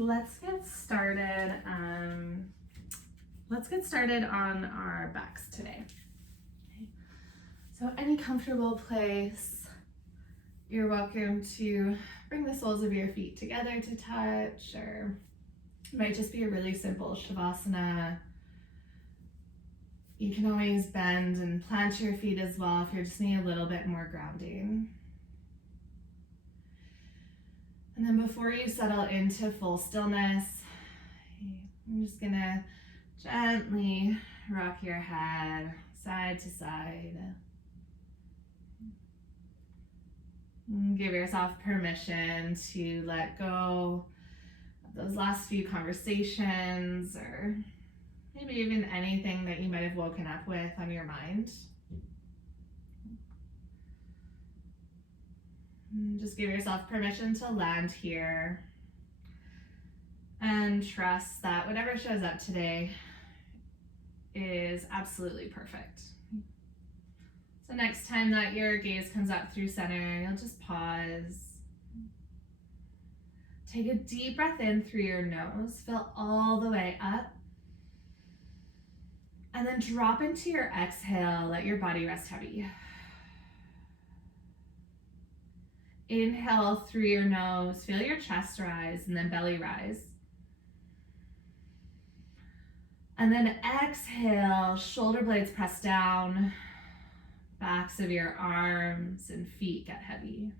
let's get started. Let's get started on our backs today. Okay. So any comfortable place, you're welcome to bring the soles of your feet together to touch, or it might just be a really simple Shavasana. You can always bend and plant your feet as well if you're just needing a little bit more grounding. And then before you settle into full stillness, I'm just gonna gently rock your head side to side. Give yourself permission to let go of those last few conversations, or maybe even anything that you might have woken up with on your mind. Just give yourself permission to land here and trust that whatever shows up today is absolutely perfect. So next time that your gaze comes up through center, you'll just pause. Take a deep breath in through your nose, fill all the way up. And then drop into your exhale, let your body rest heavy. Inhale through your nose, feel your chest rise and then belly rise. And then exhale, shoulder blades press down, backs of your arms and feet get heavy.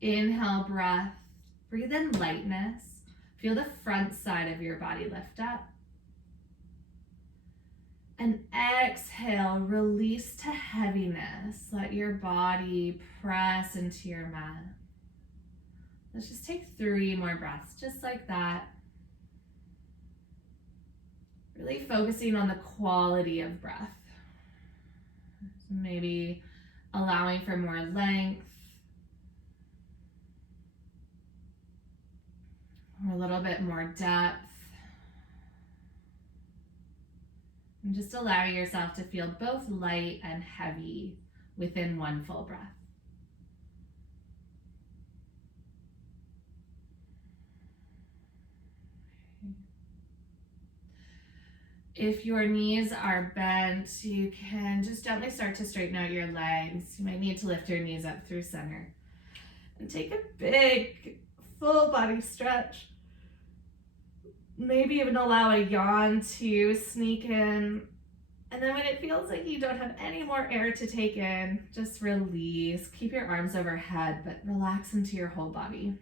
Inhale, breath, breathe in lightness. Feel the front side of your body lift up. And exhale, release to heaviness. Let your body press into your mat. Let's just take 3 more breaths, just like that. Really focusing on the quality of breath. So maybe allowing for more length, or a little bit more depth. And just allowing yourself to feel both light and heavy within one full breath. If your knees are bent, you can just gently start to straighten out your legs. You might need to lift your knees up through center. And take a big full body stretch. Maybe even allow a yawn to sneak in. And then when it feels like you don't have any more air to take in, just release. Keep your arms overhead, but relax into your whole body.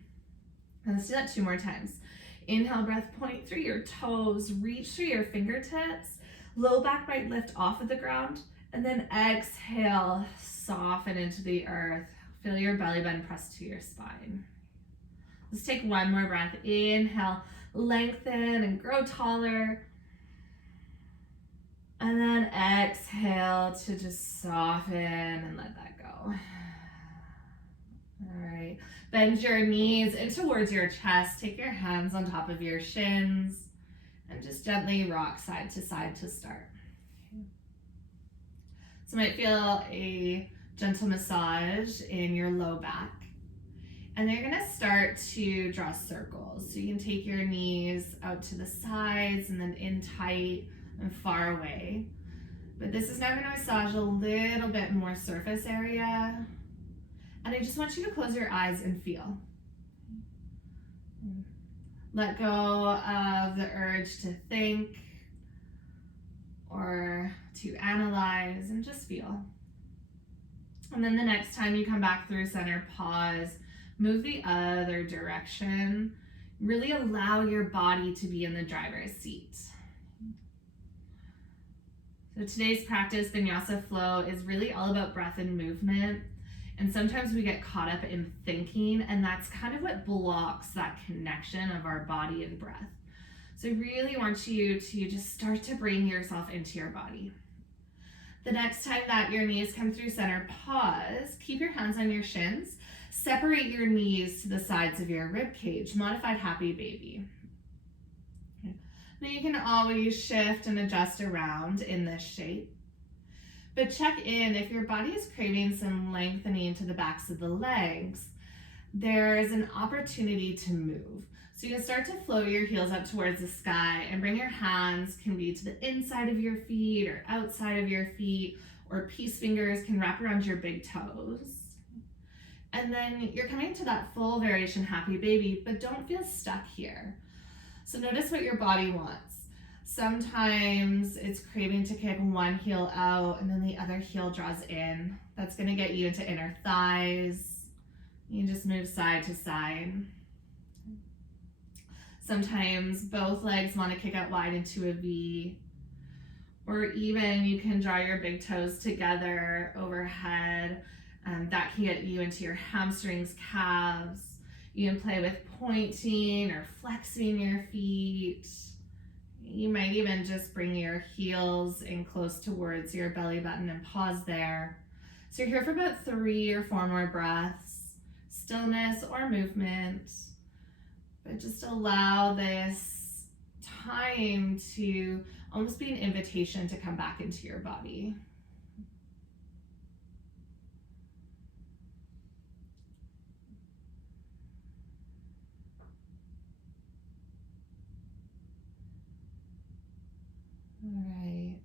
And let's do that 2 more times. Inhale, breath, point through your toes, reach through your fingertips. Low back might lift off of the ground. And then exhale, soften into the earth. Feel your belly button press to your spine. Let's take 1 more breath. Inhale, lengthen and grow taller. And then exhale to just soften and let that go. All right, bend your knees in towards your chest. Take your hands on top of your shins and just gently rock side to start. So you might feel a gentle massage in your low back. And they're gonna start to draw circles. So you can take your knees out to the sides and then in tight and far away. But this is now gonna massage a little bit more surface area. And I just want you to close your eyes and feel. Let go of the urge to think or to analyze, and just feel. And then the next time you come back through center, pause. Move the other direction. Really allow your body to be in the driver's seat. So today's practice, Vinyasa Flow, is really all about breath and movement. And sometimes we get caught up in thinking, and that's kind of what blocks that connection of our body and breath. So I really want you to just start to bring yourself into your body. The next time that your knees come through center, pause. Keep your hands on your shins. Separate your knees to the sides of your rib cage, modified happy baby. Okay. Now you can always shift and adjust around in this shape. But check in if your body is craving some lengthening to the backs of the legs. there's an opportunity to move. So you can start to float your heels up towards the sky and bring your hands, can be to the inside of your feet or outside of your feet, or peace fingers can wrap around your big toes. And then you're coming to that full variation happy baby, but don't feel stuck here. So notice what your body wants. Sometimes it's craving to kick one heel out and then the other heel draws in. That's gonna get you into inner thighs. You can just move side to side. Sometimes both legs want to kick out wide into a V, or even you can draw your big toes together overhead. That can get you into your hamstrings, calves. You can play with pointing or flexing your feet. You might even just bring your heels in close towards your belly button and pause there. So you're here for about 3 or 4 more breaths, stillness or movement. But just allow this time to almost be an invitation to come back into your body. All right.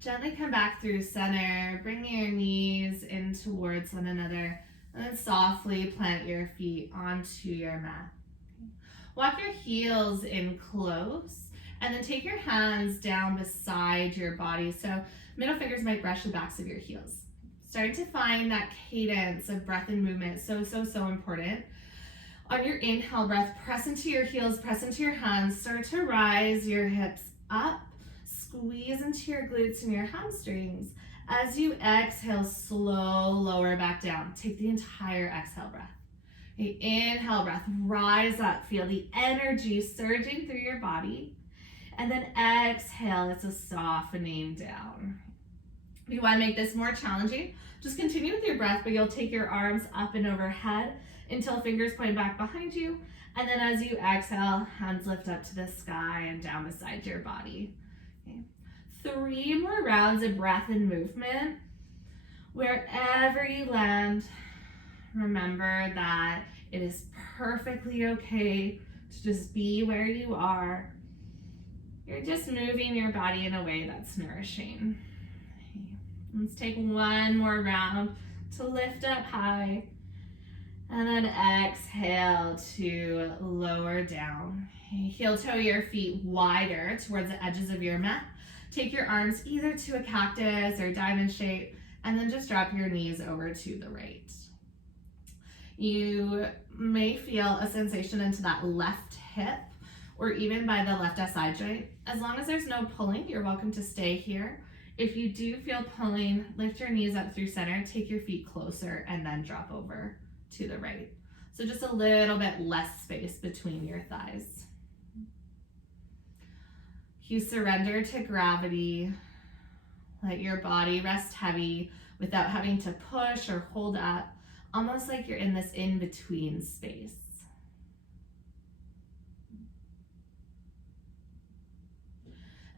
Gently come back through center. Bring your knees in towards one another, and then softly plant your feet onto your mat. Walk your heels in close, and then take your hands down beside your body. So middle fingers might brush the backs of your heels. Starting to find that cadence of breath and movement. So important. On your inhale breath, press into your heels, press into your hands. Start to rise your hips up. Squeeze into your glutes and your hamstrings. As you exhale, slow lower back down. Take the entire exhale breath. Okay, inhale breath, rise up, feel the energy surging through your body. And then exhale, it's a softening down. If you want to make this more challenging, just continue with your breath, but you'll take your arms up and overhead until fingers point back behind you. And then as you exhale, hands lift up to the sky and down beside your body. Okay. 3 more rounds of breath and movement. Wherever you land, remember that it is perfectly okay to just be where you are. You're just moving your body in a way that's nourishing. Okay. Let's take 1 more round to lift up high, and then exhale to lower down. Okay. Heel toe your feet wider towards the edges of your mat. Take your arms either to a cactus or diamond shape, and then just drop your knees over to the right. You may feel a sensation into that left hip or even by the left SI joint. As long as there's no pulling, you're welcome to stay here. If you do feel pulling, lift your knees up through center, take your feet closer, and then drop over to the right. So just a little bit less space between your thighs. You surrender to gravity. Let your body rest heavy without having to push or hold up, almost like you're in this in-between space.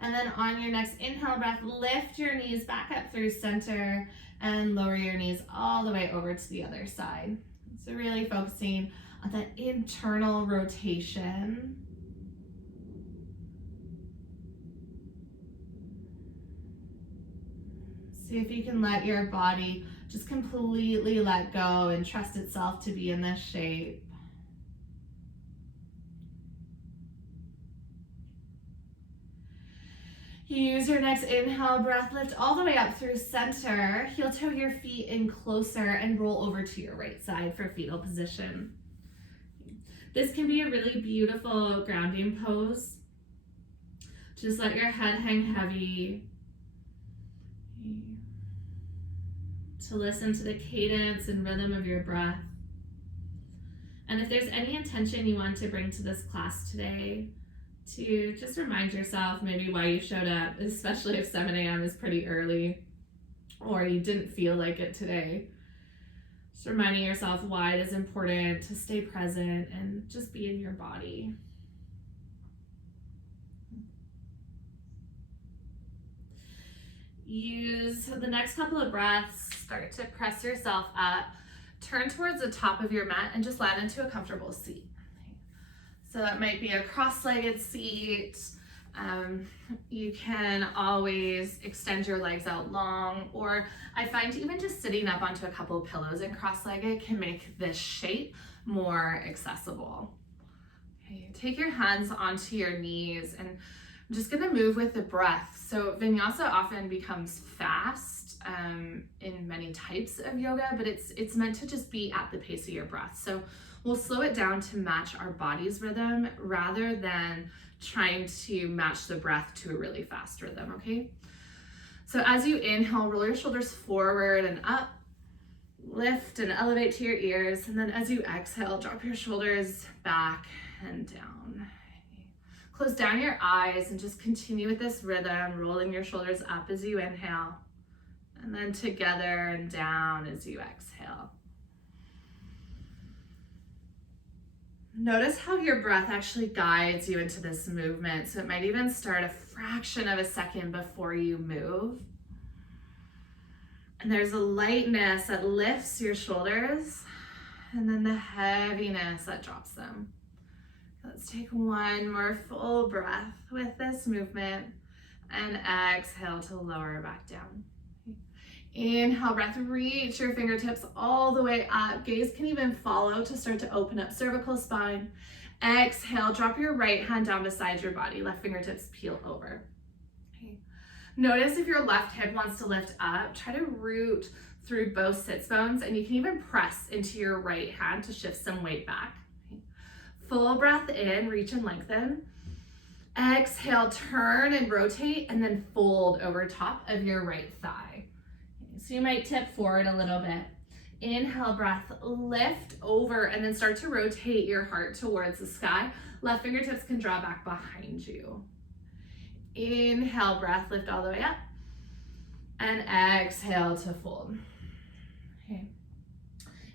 And then on your next inhale breath, lift your knees back up through center and lower your knees all the way over to the other side. So really focusing on that internal rotation. See if you can let your body just completely let go and trust itself to be in this shape. Use your next inhale breath, lift all the way up through center. Heel toe your feet in closer and roll over to your right side for fetal position. This can be a really beautiful grounding pose. Just let your head hang heavy. To listen to the cadence and rhythm of your breath. And if there's any intention you want to bring to this class today, to just remind yourself maybe why you showed up, especially if 7 a.m. is pretty early or you didn't feel like it today. Just reminding yourself why it is important to stay present and just be in your body. Use the next couple of breaths, start to press yourself up turn towards the top of your mat and just land into a comfortable seat. So that might be a cross-legged seat. You can always extend your legs out long, or I find even just sitting up onto a couple of pillows and cross-legged can make this shape more accessible. Okay, take your hands onto your knees, and I'm just gonna move with the breath. So Vinyasa often becomes fast in many types of yoga, but it's meant to just be at the pace of your breath. So we'll slow it down to match our body's rhythm rather than trying to match the breath to a really fast rhythm, okay? So as you inhale, roll your shoulders forward and up, lift and elevate to your ears, and then as you exhale, drop your shoulders back and down. Close down your eyes and just continue with this rhythm, rolling your shoulders up as you inhale, and then together and down as you exhale. Notice how your breath actually guides you into this movement. So it might even start a fraction of a second before you move. And there's a lightness that lifts your shoulders, and then the heaviness that drops them. Let's take one more full breath with this movement, and exhale to lower back down. Inhale, breath, reach your fingertips all the way up. Gaze can even follow to start to open up cervical spine. Exhale, drop your right hand down beside your body. Left fingertips peel over. Okay. Notice if your left hip wants to lift up, try to root through both sits bones, and you can even press into your right hand to shift some weight back. Okay. Full breath in, reach and lengthen. Exhale, turn and rotate, and then fold over top of your right thigh. So you might tip forward a little bit. Inhale, breath, lift over, and then start to rotate your heart towards the sky. Left fingertips can draw back behind you. Inhale, breath, lift all the way up. And exhale to fold. Okay.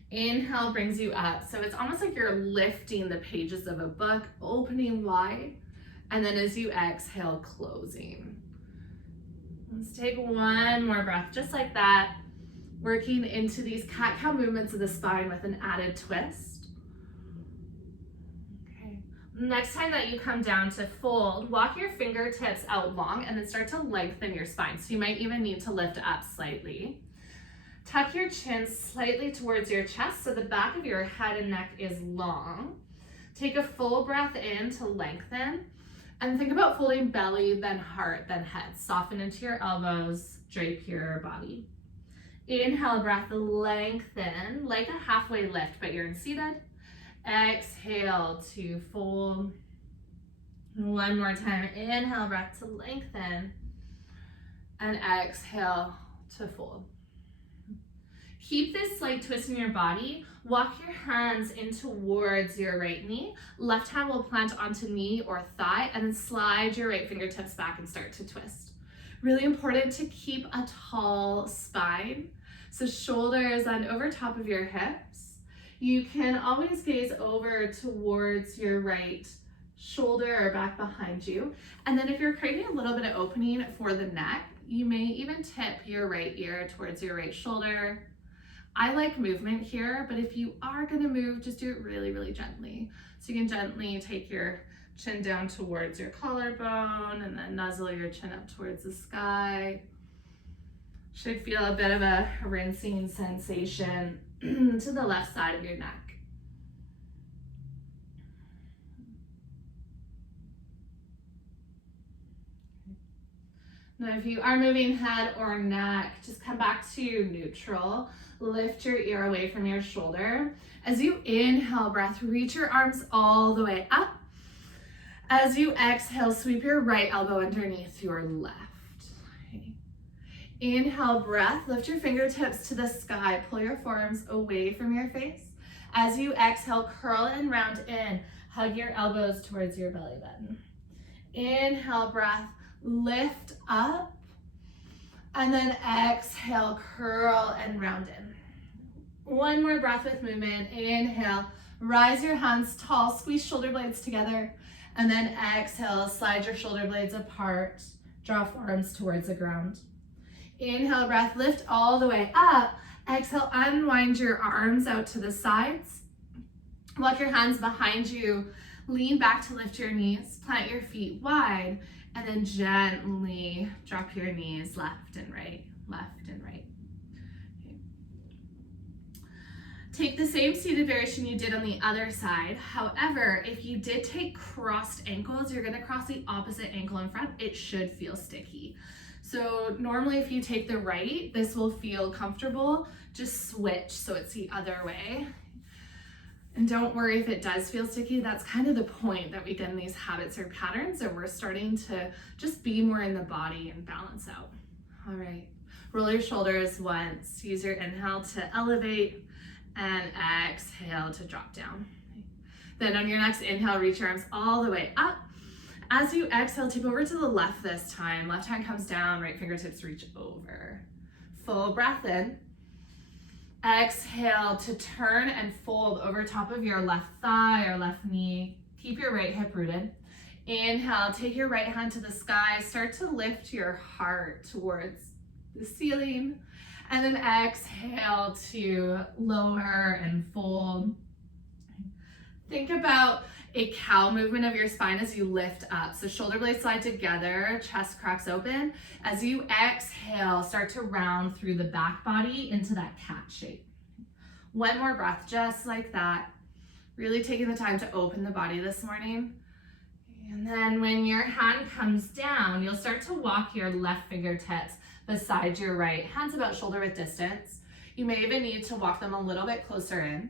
Inhale brings you up. So it's almost like you're lifting the pages of a book, opening wide. And then as you exhale, closing. Let's take one more breath, just like that. Working into these cat-cow movements of the spine with an added twist. Okay. Next time that you come down to fold, walk your fingertips out long and then start to lengthen your spine. So you might even need to lift up slightly. Tuck your chin slightly towards your chest so the back of your head and neck is long. Take a full breath in to lengthen. And think about folding belly, then heart, then head. Soften into your elbows, drape your body. Inhale, breath, lengthen, like a halfway lift, but you're in seated. Exhale to fold. One more time. Inhale, breath to lengthen. And exhale to fold. Keep this slight twist in your body. Walk your hands in towards your right knee. Left hand will plant onto knee or thigh, and then slide your right fingertips back and start to twist. Really important to keep a tall spine. So shoulders on over top of your hips. You can always gaze over towards your right shoulder or back behind you. And then if you're creating a little bit of opening for the neck, you may even tip your right ear towards your right shoulder. I like movement here, but if you are going to move, just do it really, really gently. So you can gently take your chin down towards your collarbone and then nuzzle your chin up towards the sky. Should feel a bit of a rinsing sensation to the left side of your neck. Now, if you are moving head or neck, just come back to neutral. Lift your ear away from your shoulder. As you inhale, breath, reach your arms all the way up. As you exhale, sweep your right elbow underneath your left. Okay. Inhale, breath, lift your fingertips to the sky. Pull your forearms away from your face. As you exhale, curl and round in. Hug your elbows towards your belly button. Inhale, breath, lift up. And then exhale, curl and round in. One more breath with movement. Inhale, rise your hands tall, squeeze shoulder blades together. And then exhale, slide your shoulder blades apart. Draw forearms towards the ground. Inhale, breath, lift all the way up. Exhale, unwind your arms out to the sides. Walk your hands behind you. Lean back to lift your knees. Plant your feet wide. And then gently drop your knees left and right, left and right. Okay. Take the same seated variation you did on the other side. However, if you did take crossed ankles, you're gonna cross the opposite ankle in front. It should feel sticky. So normally if you take the right, this will feel comfortable. Just switch so it's the other way. And don't worry if it does feel sticky. That's kind of the point that we get in these habits or patterns, and we're starting to just be more in the body and balance out. All right, roll your shoulders once. Use your inhale to elevate and exhale to drop down. Then on your next inhale, reach your arms all the way up. As you exhale, tip over to the left this time. Left hand comes down, right fingertips reach over. Full breath in. Exhale to turn and fold over top of your left thigh or left knee. Keep your right hip rooted. Inhale, take your right hand to the sky. Start to lift your heart towards the ceiling. And then exhale to lower and fold. Think about a cow movement of your spine as you lift up. So shoulder blades slide together, chest cracks open. As you exhale, start to round through the back body into that cat shape. One more breath, just like that. Really taking the time to open the body this morning. And then when your hand comes down, you'll start to walk your left fingertips beside your right. Hands about shoulder width distance. You may even need to walk them a little bit closer in.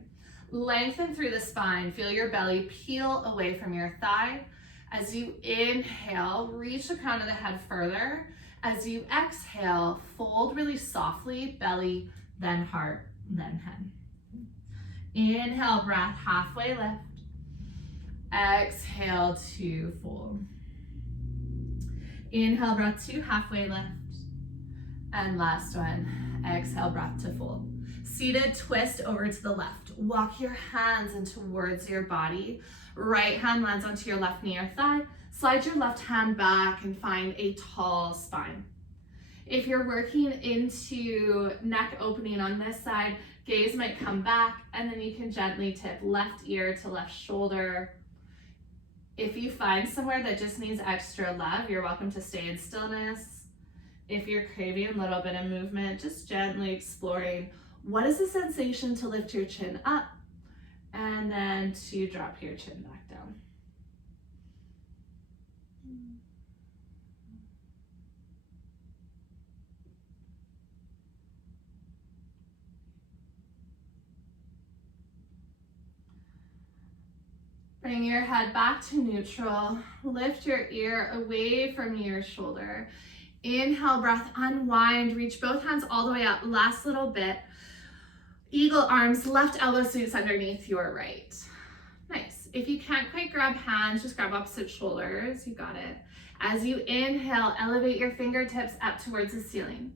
Lengthen through the spine. Feel your belly peel away from your thigh. As you inhale, reach the crown of the head further. As you exhale, fold really softly, belly, then heart, then head. Inhale, breath, halfway lift. Exhale to fold. Inhale, breath to halfway lift. And last one, exhale, breath to fold. Seated, twist over to the left. Walk your hands in towards your body. Right hand lands onto your left knee or thigh. Slide your left hand back and find a tall spine. If you're working into neck opening on this side, gaze might come back, and then you can gently tip left ear to left shoulder. If you find somewhere that just needs extra love, you're welcome to stay in stillness. If you're craving a little bit of movement, just gently exploring what is the sensation to lift your chin up and then to drop your chin back down. Bring your head back to neutral. Lift your ear away from your shoulder. Inhale, breath, unwind. Reach both hands all the way up. Last little bit. Eagle arms, left elbow sweeps underneath your right. Nice. If you can't quite grab hands, just grab opposite shoulders. You got it. As you inhale, elevate your fingertips up towards the ceiling.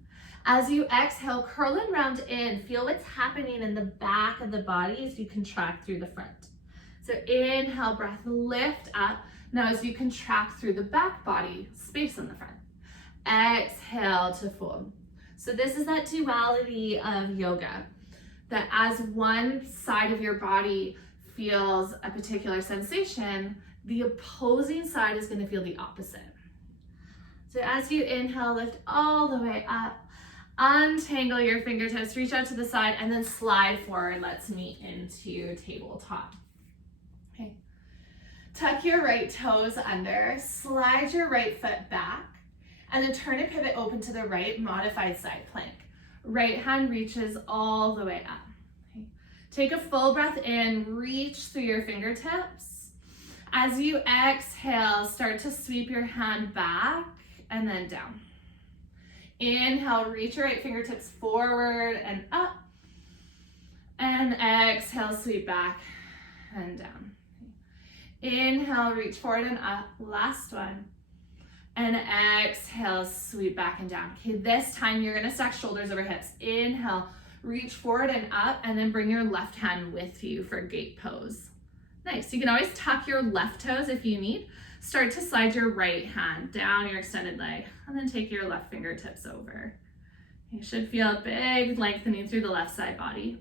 As you exhale, curl and round in. Feel what's happening in the back of the body as you contract through the front. So inhale, breath, lift up. Now as you contract through the back body, space on the front. Exhale to fold. So this is that duality of yoga, that as one side of your body feels a particular sensation, the opposing side is going to feel the opposite. So as you inhale, lift all the way up, untangle your fingertips, reach out to the side, and then slide forward. Let's meet into tabletop. Okay. Tuck your right toes under, slide your right foot back, and then turn and pivot open to the right, modified side plank. Right hand reaches all the way up. Okay. Take a full breath in, reach through your fingertips. As you exhale, start to sweep your hand back and then down. Inhale, reach your right fingertips forward and up. And exhale, sweep back and down. Inhale, reach forward and up. Last one. And exhale, sweep back and down. Okay, this time you're gonna stack shoulders over hips. Inhale, reach forward and up, and then bring your left hand with you for Gait Pose. Nice, you can always tuck your left toes if you need. Start to slide your right hand down your extended leg, and then take your left fingertips over. You should feel a big lengthening through the left side body.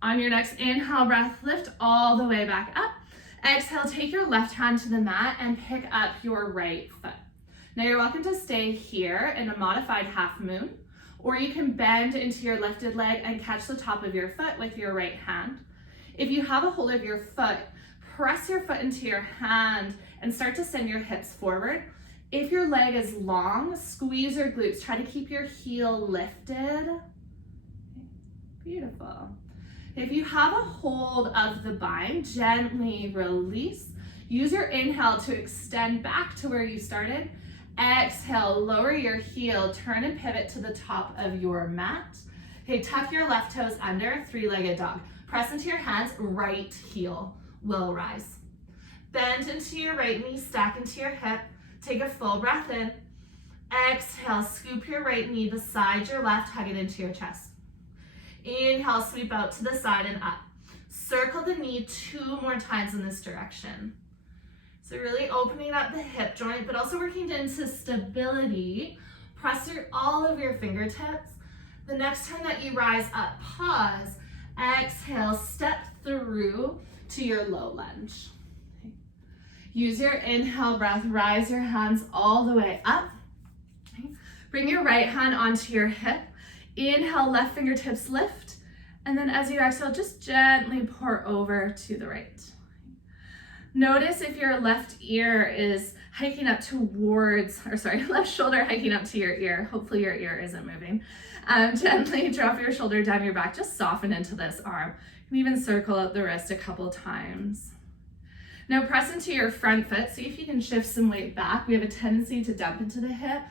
On your next inhale breath, lift all the way back up. Exhale, take your left hand to the mat and pick up your right foot. Now you're welcome to stay here in a modified half moon, or you can bend into your lifted leg and catch the top of your foot with your right hand. If you have a hold of your foot, press your foot into your hand and start to send your hips forward. If your leg is long, squeeze your glutes. Try to keep your heel lifted. Beautiful. If you have a hold of the bind, gently release. Use your inhale to extend back to where you started. Exhale, lower your heel, turn and pivot to the top of your mat. Okay, tuck your left toes under, three-legged dog. Press into your hands, right heel will rise. Bend into your right knee, stack into your hip. Take a full breath in. Exhale, scoop your right knee beside your left, hug it into your chest. Inhale, sweep out to the side and up. Circle the knee 2 more times in this direction. So really opening up the hip joint, but also working into stability. Press through all of your fingertips. The next time that you rise up, pause. Exhale, step through to your low lunge. Okay. Use your inhale breath, rise your hands all the way up. Okay. Bring your right hand onto your hip. Inhale, left fingertips lift. And then as you exhale, just gently pour over to the right. Notice if your left ear is hiking up towards, left shoulder hiking up to your ear. Hopefully your ear isn't moving. Gently drop your shoulder down your back. Just soften into this arm. You can even circle out the wrist a couple times. Now press into your front foot. See if you can shift some weight back. We have a tendency to dump into the hip.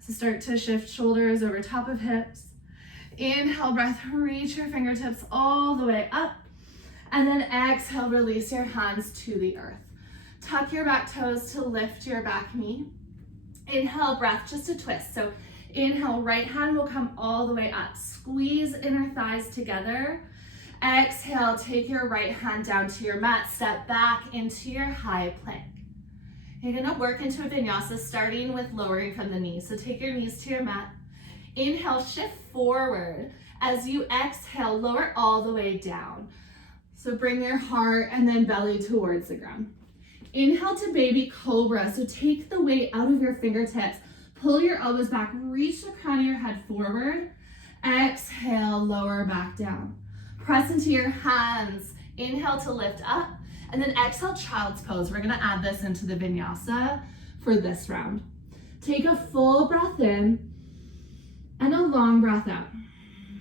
So start to shift shoulders over top of hips. Inhale, breath, reach your fingertips all the way up. And then exhale, release your hands to the earth. Tuck your back toes to lift your back knee. Inhale, breath, just a twist. So inhale, right hand will come all the way up. Squeeze inner thighs together. Exhale, take your right hand down to your mat. Step back into your high plank. You're gonna work into a vinyasa starting with lowering from the knees. So take your knees to your mat. Inhale, shift forward. As you exhale, lower all the way down. So bring your heart and then belly towards the ground. Inhale to baby cobra. So take the weight out of your fingertips. Pull your elbows back. Reach the crown of your head forward. Exhale, lower back down. Press into your hands. Inhale to lift up. And then exhale, child's pose. We're gonna add this into the vinyasa for this round. Take a full breath in and a long breath out.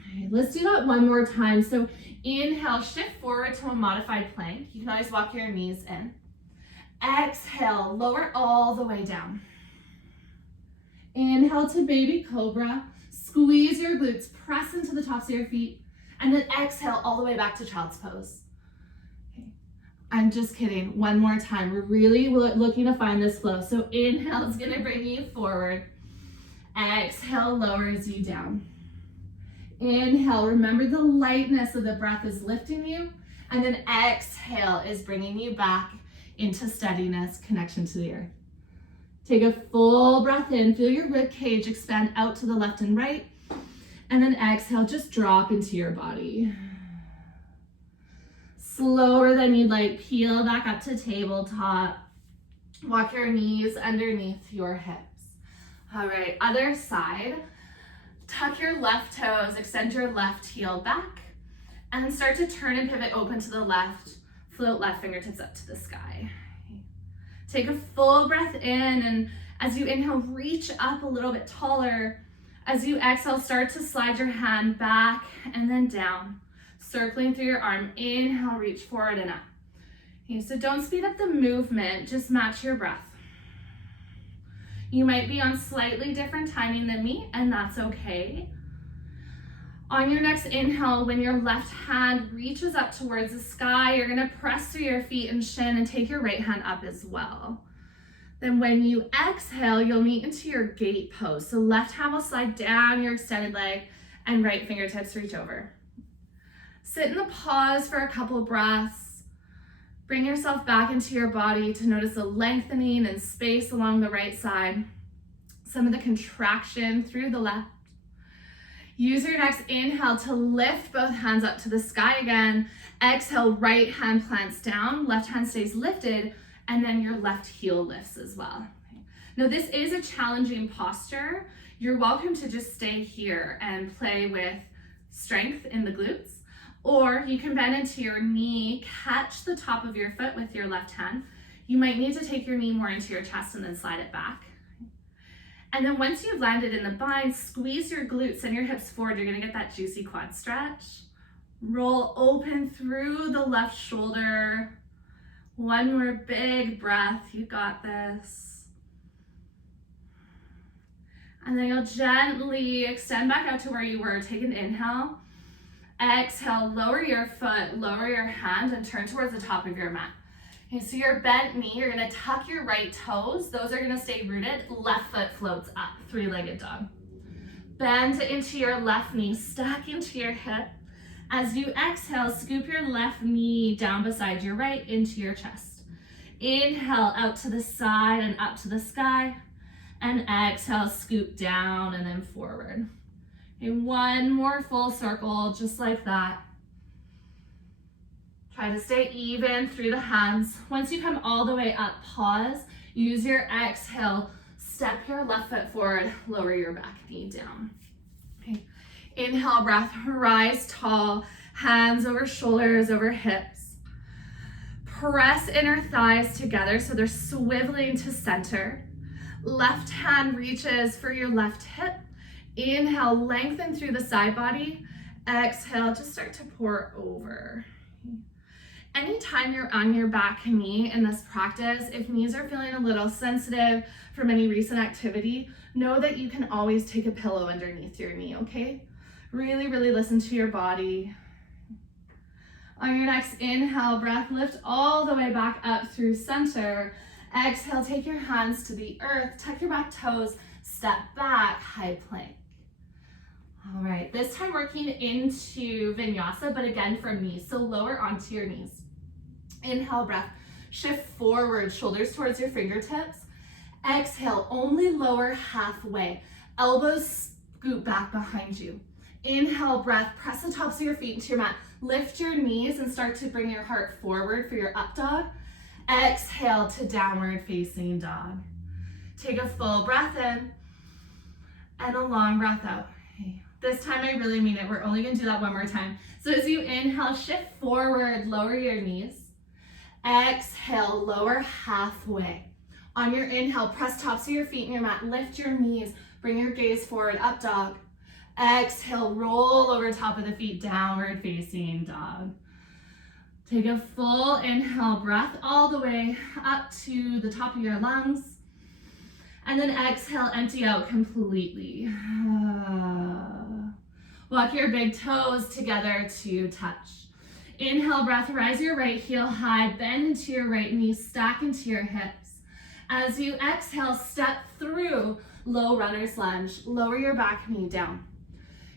Okay, let's do that one more time. So inhale, shift forward to a modified plank. You can always walk your knees in. Exhale, lower all the way down. Inhale to baby cobra. Squeeze your glutes, press into the tops of your feet, and then exhale all the way back to child's pose. Okay. I'm just kidding. One more time. We're really looking to find this flow. So inhale is gonna bring you forward. Exhale lowers you down. Inhale, remember the lightness of the breath is lifting you, and then exhale is bringing you back into steadiness, connection to the earth. Take a full breath in, feel your rib cage expand out to the left and right, and then exhale, just drop into your body. Slower than you'd like, peel back up to tabletop. Walk your knees underneath your hips. All right, other side. Tuck your left toes, extend your left heel back, and then start to turn and pivot open to the left. Float left fingertips up to the sky. Take a full breath in, and as you inhale, reach up a little bit taller. As you exhale, start to slide your hand back and then down, circling through your arm. Inhale, reach forward and up. Okay, so don't speed up the movement, just match your breath. You might be on slightly different timing than me, and that's okay. On your next inhale, when your left hand reaches up towards the sky, you're gonna press through your feet and shin and take your right hand up as well. Then when you exhale, you'll meet into your gait pose. So left hand will slide down your extended leg and right fingertips reach over. Sit in the pause for a couple breaths. Bring yourself back into your body to notice the lengthening and space along the right side. Some of the contraction through the left. Use your next inhale to lift both hands up to the sky again. Exhale, right hand plants down, left hand stays lifted, and then your left heel lifts as well. Now this is a challenging posture. You're welcome to just stay here and play with strength in the glutes, or you can bend into your knee, catch the top of your foot with your left hand. You might need to take your knee more into your chest and then slide it back. And then once you've landed in the bind, squeeze your glutes and your hips forward. You're gonna get that juicy quad stretch. Roll open through the left shoulder. One more big breath, you got this. And then you'll gently extend back out to where you were. Take an inhale. Exhale, lower your foot, lower your hand, and turn towards the top of your mat. Okay, so your bent knee, you're gonna tuck your right toes. Those are gonna stay rooted. Left foot floats up, three-legged dog. Bend into your left knee, stack into your hip. As you exhale, scoop your left knee down beside your right into your chest. Inhale, out to the side and up to the sky. And exhale, scoop down and then forward. Okay, one more full circle, just like that. Try to stay even through the hands. Once you come all the way up, pause. Use your exhale, step your left foot forward, lower your back knee down. Okay. Inhale, breath, rise tall, hands over shoulders, over hips. Press inner thighs together so they're swiveling to center. Left hand reaches for your left hip. Inhale, lengthen through the side body. Exhale, just start to pour over. Anytime you're on your back knee in this practice, if knees are feeling a little sensitive from any recent activity, know that you can always take a pillow underneath your knee, okay? Really, really listen to your body. On your next inhale, breath, lift all the way back up through center. Exhale, take your hands to the earth, tuck your back toes, step back, high plank. All right, this time working into Vinyasa, but again from knees, so lower onto your knees. Inhale, breath, shift forward, shoulders towards your fingertips. Exhale, only lower halfway. Elbows scoot back behind you. Inhale, breath, press the tops of your feet into your mat. Lift your knees and start to bring your heart forward for your up dog. Exhale to downward facing dog. Take a full breath in and a long breath out. Okay. This time I really mean it. We're only gonna do that one more time. So as you inhale, shift forward, lower your knees. Exhale, lower halfway. On your inhale, press tops of your feet in your mat, lift your knees, bring your gaze forward, up dog. Exhale, roll over top of the feet, downward facing dog. Take a full inhale breath all the way up to the top of your lungs. And then exhale, empty out completely. Walk your big toes together to touch. Inhale, breath, rise your right heel high, bend into your right knee, stack into your hips. As you exhale, step through low runner's lunge, lower your back knee down.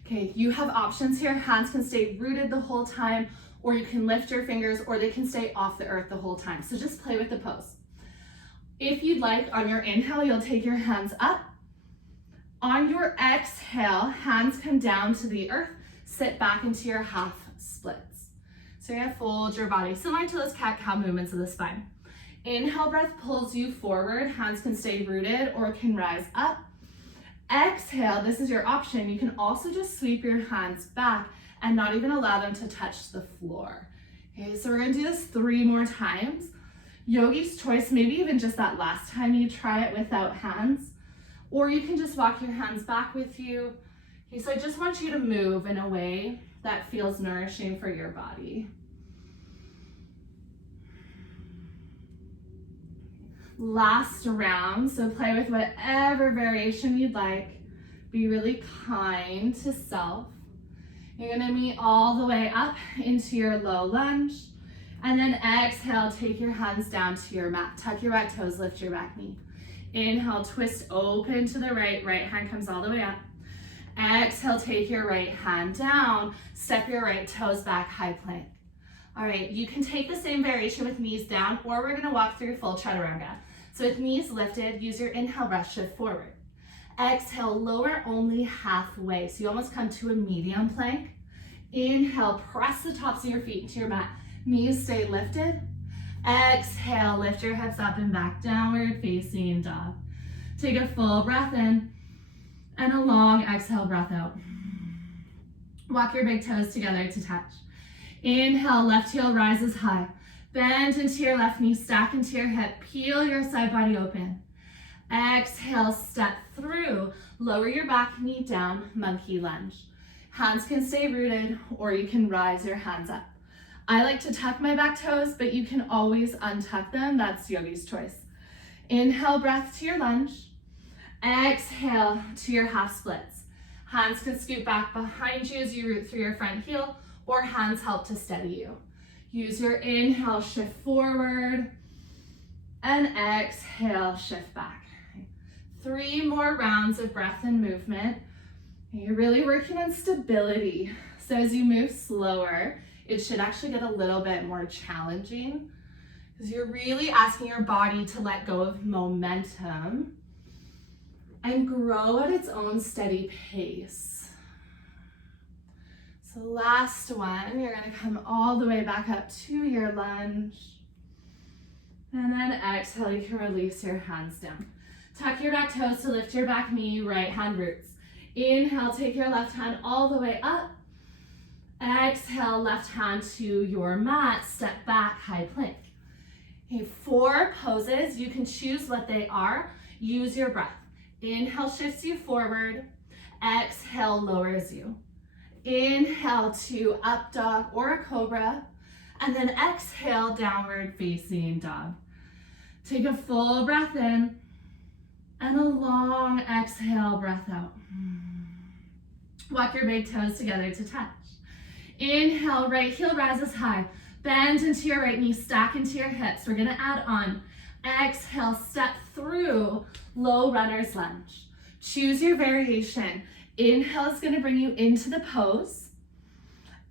Okay, you have options here. Hands can stay rooted the whole time, or you can lift your fingers, or they can stay off the earth the whole time. So just play with the pose. If you'd like, on your inhale, you'll take your hands up. On your exhale, hands come down to the earth, sit back into your half splits. So you're gonna fold your body, similar to those cat-cow movements of the spine. Inhale, breath pulls you forward. Hands can stay rooted or can rise up. Exhale, this is your option. You can also just sweep your hands back and not even allow them to touch the floor. Okay, so we're gonna do this 3 more times. Yogi's choice, maybe even just that last time you try it without hands, or you can just walk your hands back with you. Okay, so I just want you to move in a way that feels nourishing for your body. Last round, so play with whatever variation you'd like. Be really kind to self. You're gonna meet all the way up into your low lunge, and then exhale, take your hands down to your mat. Tuck your back toes, lift your back knee. Inhale, twist open to the right, right hand comes all the way up. Exhale, take your right hand down, step your right toes back, high plank. All right, you can take the same variation with knees down, or we're gonna walk through full Chaturanga. So with knees lifted, use your inhale breath, shift forward. Exhale, lower only halfway. So you almost come to a medium plank. Inhale, press the tops of your feet into your mat. Knees stay lifted. Exhale, lift your hips up and back, downward facing dog. Take a full breath in and a long exhale breath out. Walk your big toes together to touch. Inhale, left heel rises high. Bend into your left knee, stack into your hip, peel your side body open. Exhale, step through, lower your back knee down, monkey lunge. Hands can stay rooted or you can rise your hands up. I like to tuck my back toes, but you can always untuck them. That's yogi's choice. Inhale, breath to your lunge. Exhale to your half splits. Hands can scoot back behind you as you root through your front heel, or hands help to steady you. Use your inhale, shift forward, and exhale, shift back. 3 more rounds of breath and movement. You're really working on stability. So as you move slower, it should actually get a little bit more challenging because you're really asking your body to let go of momentum and grow at its own steady pace. So last one, you're gonna come all the way back up to your lunge. And then exhale, you can release your hands down. Tuck your back toes to lift your back knee, right hand roots. Inhale, take your left hand all the way up. Exhale, left hand to your mat, step back, high plank. Okay, 4 poses, you can choose what they are. Use your breath. Inhale shifts you forward, exhale lowers you. Inhale to up dog or a cobra, and then exhale downward facing dog. Take a full breath in and a long exhale breath out. Walk your big toes together to touch. Inhale, right heel rises high. Bend into your right knee, stack into your hips. We're gonna add on. Exhale, step through, low runner's lunge. Choose your variation. Inhale is gonna bring you into the pose.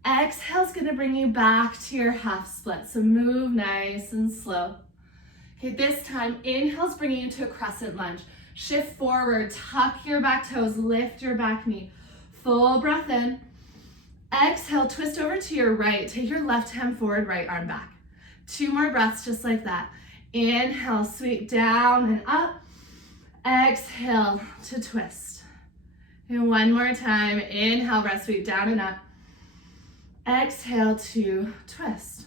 Exhale is gonna bring you back to your half split. So move nice and slow. Okay, this time, inhale is bringing you to a crescent lunge. Shift forward, tuck your back toes, lift your back knee. Full breath in. Exhale, twist over to your right. Take your left hand forward, right arm back. 2 more breaths just like that. Inhale, sweep down and up. Exhale to twist. And 1 more time. Inhale, breath sweep down and up. Exhale to twist.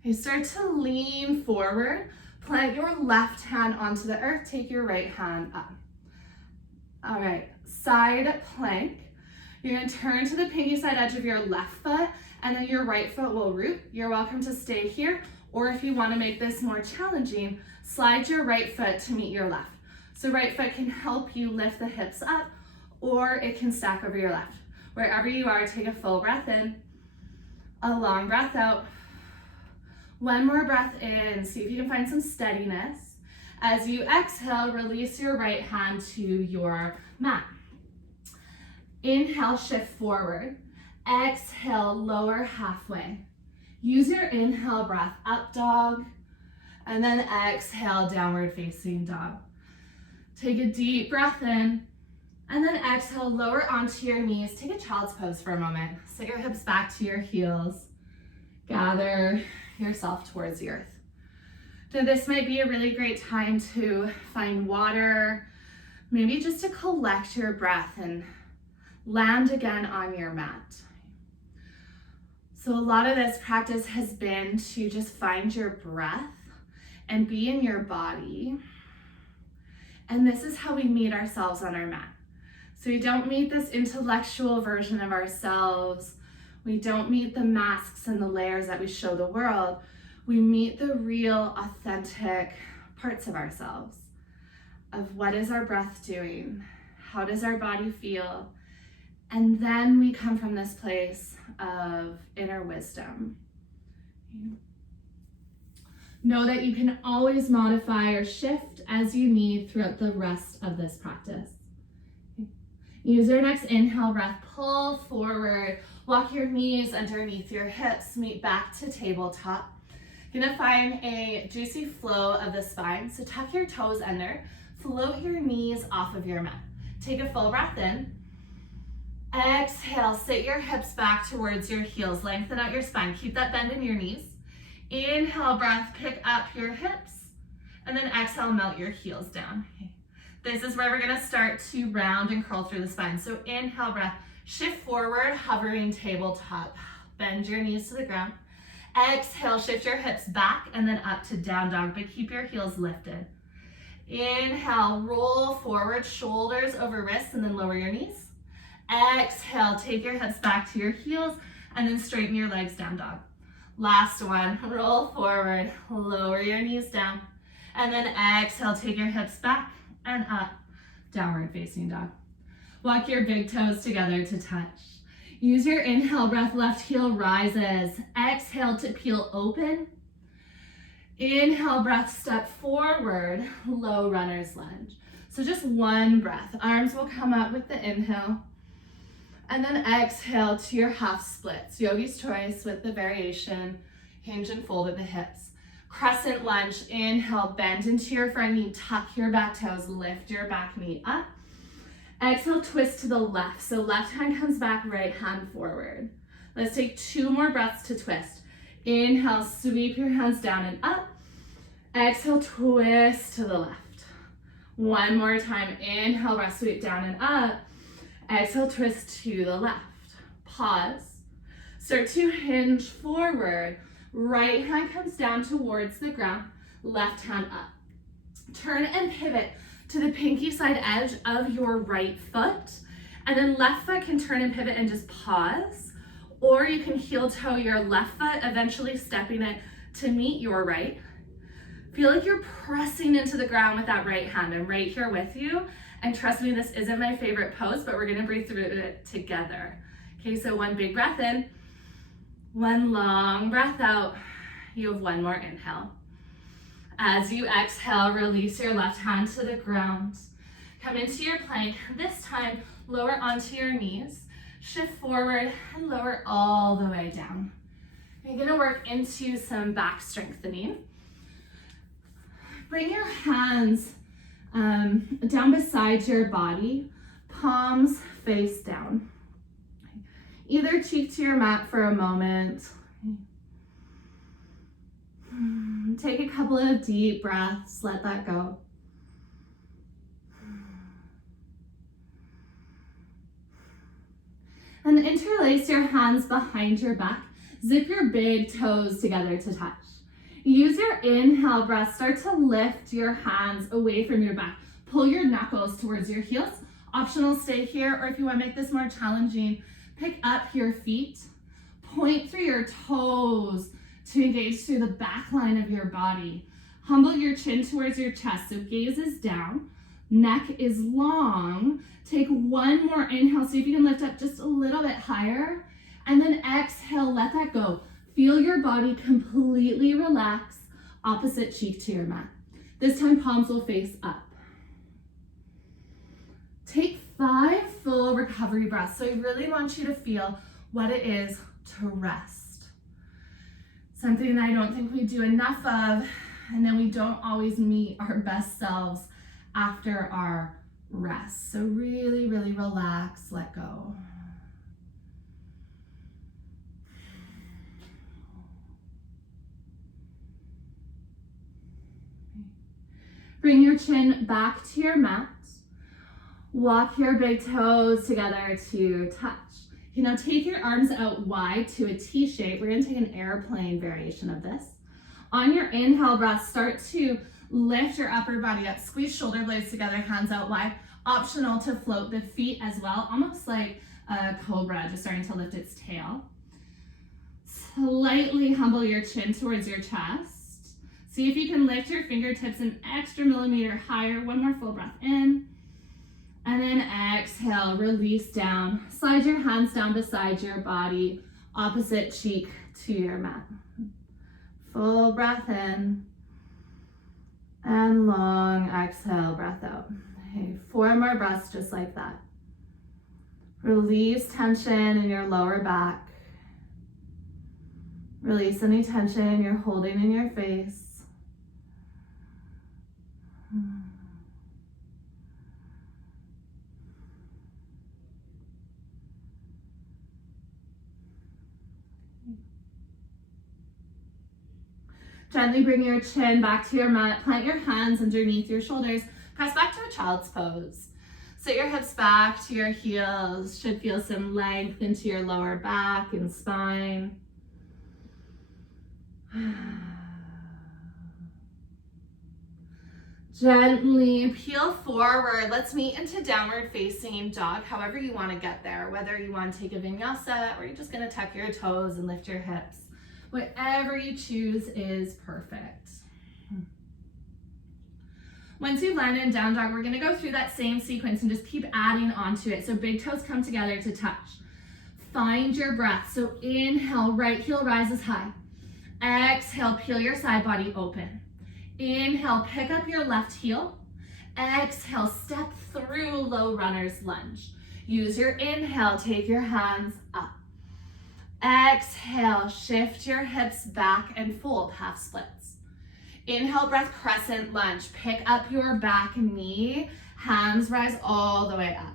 Okay, start to lean forward. Plant your left hand onto the earth. Take your right hand up. All right, side plank. You're gonna turn to the pinky side edge of your left foot and then your right foot will root. You're welcome to stay here, or if you wanna make this more challenging, slide your right foot to meet your left. So right foot can help you lift the hips up, or it can stack over your left. Wherever you are, take a full breath in, a long breath out. 1 more breath in, see if you can find some steadiness. As you exhale, release your right hand to your mat. Inhale, shift forward. Exhale, lower halfway. Use your inhale breath, up dog, and then exhale, downward facing dog. Take a deep breath in, and then exhale, lower onto your knees. Take a child's pose for a moment. Set your hips back to your heels. Gather yourself towards the earth. So this might be a really great time to find water, maybe just to collect your breath and land again on your mat. So a lot of this practice has been to just find your breath and be in your body. And this is how we meet ourselves on our mat. So we don't meet this intellectual version of ourselves. We don't meet the masks and the layers that we show the world. We meet the real, authentic parts of ourselves, of what is our breath doing? How does our body feel? And then we come from this place of inner wisdom. Know that you can always modify or shift as you need throughout the rest of this practice. Use your next inhale breath, pull forward, walk your knees underneath your hips, meet back to tabletop. You're gonna find a juicy flow of the spine, so tuck your toes under, float your knees off of your mat. Take a full breath in. Exhale, sit your hips back towards your heels. Lengthen out your spine. Keep that bend in your knees. Inhale, breath, pick up your hips. And then exhale, melt your heels down. Okay. This is where we're gonna start to round and curl through the spine. So inhale, breath, shift forward, hovering tabletop. Bend your knees to the ground. Exhale, shift your hips back and then up to down dog, but keep your heels lifted. Inhale, roll forward, shoulders over wrists, and then lower your knees. Exhale, take your hips back to your heels and then straighten your legs, down dog. Last one, roll forward, lower your knees down, and then exhale, take your hips back and up, downward facing dog. Walk your big toes together to touch. Use your inhale breath, left heel rises. Exhale to peel open. Inhale breath, step forward, low runner's lunge. So just one breath. Arms will come up with the inhale. And then exhale to your half splits. Yogi's choice with the variation. Hinge and fold at the hips. Crescent lunge. Inhale, bend into your front knee. Tuck your back toes. Lift your back knee up. Exhale, twist to the left. So left hand comes back, right hand forward. Let's take 2 more breaths to twist. Inhale, sweep your hands down and up. Exhale, twist to the left. One more time. Inhale, breath, sweep down and up. Exhale, twist to the left. Pause. Start to hinge forward. Right hand comes down towards the ground. Left hand up. Turn and pivot to the pinky side edge of your right foot. And then left foot can turn and pivot and just pause. Or you can heel toe your left foot, eventually stepping it to meet your right. Feel like you're pressing into the ground with that right hand. I'm right here with you. And trust me, this isn't my favorite pose, but we're gonna breathe through it together. Okay, so one big breath in, one long breath out. You have one more inhale. As you exhale, release your left hand to the ground. Come into your plank. This time, lower onto your knees. Shift forward and lower all the way down. You're gonna work into some back strengthening. Bring your hands down beside your body, palms face down. Either cheek to your mat for a moment. Take a couple of deep breaths, let that go. And interlace your hands behind your back. Zip your big toes together to touch. Use your inhale breath. Start to lift your hands away from your back. Pull your knuckles towards your heels. Optional, stay here, or if you want to make this more challenging, pick up your feet. Point through your toes to engage through the back line of your body. Humble your chin towards your chest, so gaze is down, neck is long. Take one more inhale, see if you can lift up just a little bit higher, and then exhale, let that go. Feel your body completely relax, opposite cheek to your mat. This time, palms will face up. Take 5 full recovery breaths. So I really want you to feel what it is to rest. Something that I don't think we do enough of, and then we don't always meet our best selves after our rest. So really, really relax, let go. Bring your chin back to your mat. Walk your big toes together to touch. You know, take your arms out wide to a T shape. We're gonna take an airplane variation of this. On your inhale breath, start to lift your upper body up. Squeeze shoulder blades together, hands out wide. Optional to float the feet as well, almost like a cobra, just starting to lift its tail. Slightly humble your chin towards your chest. See if you can lift your fingertips an extra millimeter higher. One more full breath in. And then exhale, release down. Slide your hands down beside your body, opposite cheek to your mat. Full breath in. And long exhale, breath out. Okay, 4 more breaths just like that. Release tension in your lower back. Release any tension you're holding in your face. Gently bring your chin back to your mat. Plant your hands underneath your shoulders. Press back to a child's pose. Sit your hips back to your heels. Should feel some length into your lower back and spine. Gently peel forward. Let's meet into downward facing dog, however you want to get there, whether you want to take a vinyasa or you're just going to tuck your toes and lift your hips. Whatever you choose is perfect. Once you've landed in down dog, we're going to go through that same sequence and just keep adding onto it. So big toes come together to touch. Find your breath. So inhale, right heel rises high. Exhale, peel your side body open. Inhale, pick up your left heel. Exhale, step through low runner's lunge. Use your inhale, take your hands up. Exhale, shift your hips back and fold, half splits. Inhale, breath, crescent lunge. Pick up your back knee, hands rise all the way up.